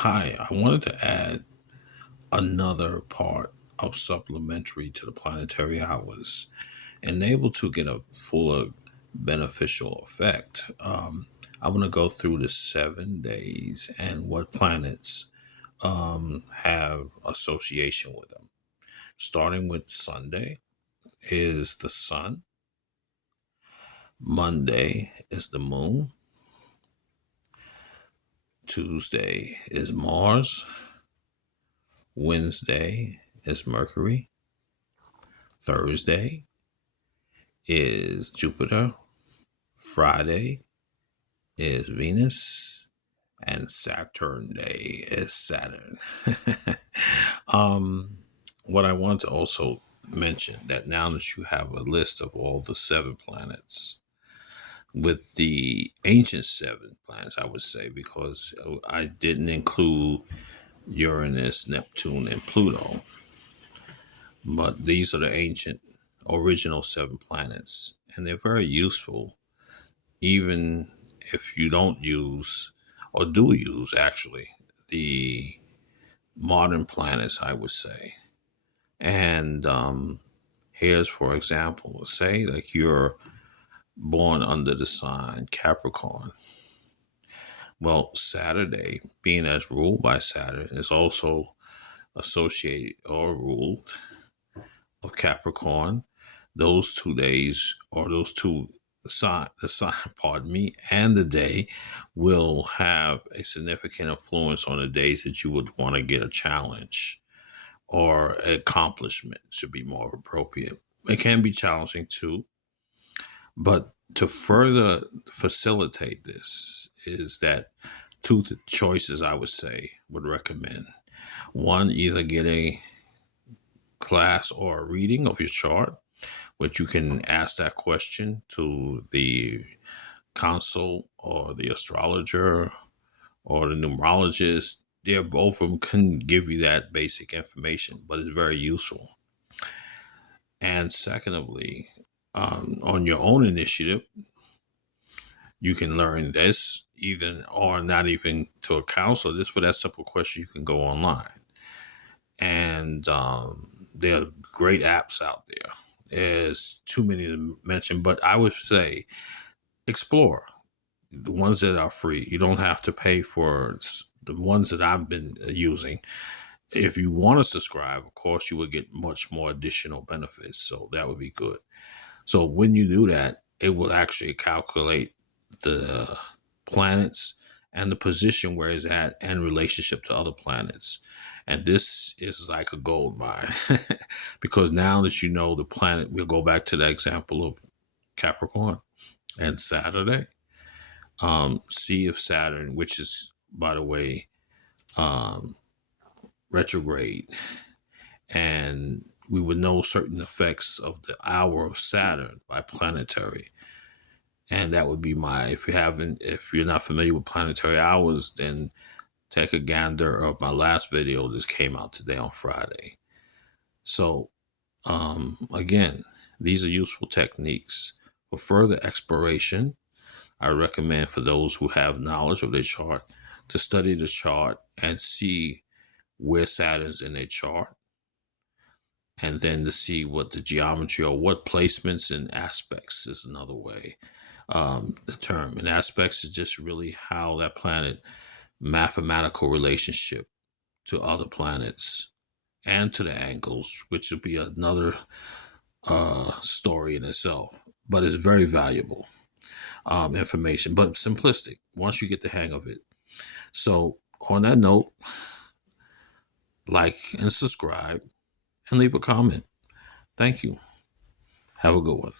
Hi, I wanted to add another part of supplementary to the planetary hours and able to get a fuller beneficial effect. I want to go through the 7 days and what planets have association with them. Starting with Sunday is the sun, Monday is the moon, Tuesday is Mars, Wednesday is Mercury, Thursday is Jupiter, Friday is Venus, and Saturn Day is Saturn. um, what I want to also mention that now that you have a list of all the 7 planets, with the ancient 7 planets, I would say, because I didn't include Uranus, Neptune, and Pluto, but these are the ancient original 7 planets, and they're very useful even if you don't use or do use actually the modern planets, I would say. And here's, for example, say like you're born under the sign Capricorn. Well, Saturday, being as ruled by Saturn, is also associated or ruled of Capricorn. Those 2 days, or those two the sign, pardon me, and the day will have a significant influence on the days that you would want to get a challenge or accomplishment, should be more appropriate. It can be challenging too, but to further facilitate this is that two choices I would say would recommend. One, either get a class or a reading of your chart, which you can ask that question to the consult or the astrologer or the numerologist. They're both of them can give you that basic information, but it's very useful. And secondly, on your own initiative, you can learn this even or not even to a counselor. Just for that simple question, you can go online. And there are great apps out there. There's too many to mention, but I would say explore the ones that are free. You don't have to pay for the ones that I've been using. If you want to subscribe, of course, you would get much more additional benefits. So that would be good. So when you do that, it will actually calculate the planets and the position where it's at and relationship to other planets. And this is like a gold mine because now that you know the planet, we'll go back to the example of Capricorn and Saturday. See if Saturn, which is, by the way, um, retrograde, and we would know certain effects of the hour of Saturn by planetary. And that would be if you're not familiar with planetary hours, then take a gander of my last video. This came out today on Friday. So, again, these are useful techniques. For further exploration, I recommend for those who have knowledge of their chart to study the chart and see where Saturn's in their chart, and then to see what the geometry or what placements and aspects is another way. The term and aspects is just really how that planet mathematical relationship to other planets and to the angles, which would be another story in itself. But it's very valuable information, but simplistic once you get the hang of it. So, on that note, like and subscribe and leave a comment. Thank you. Have a good one.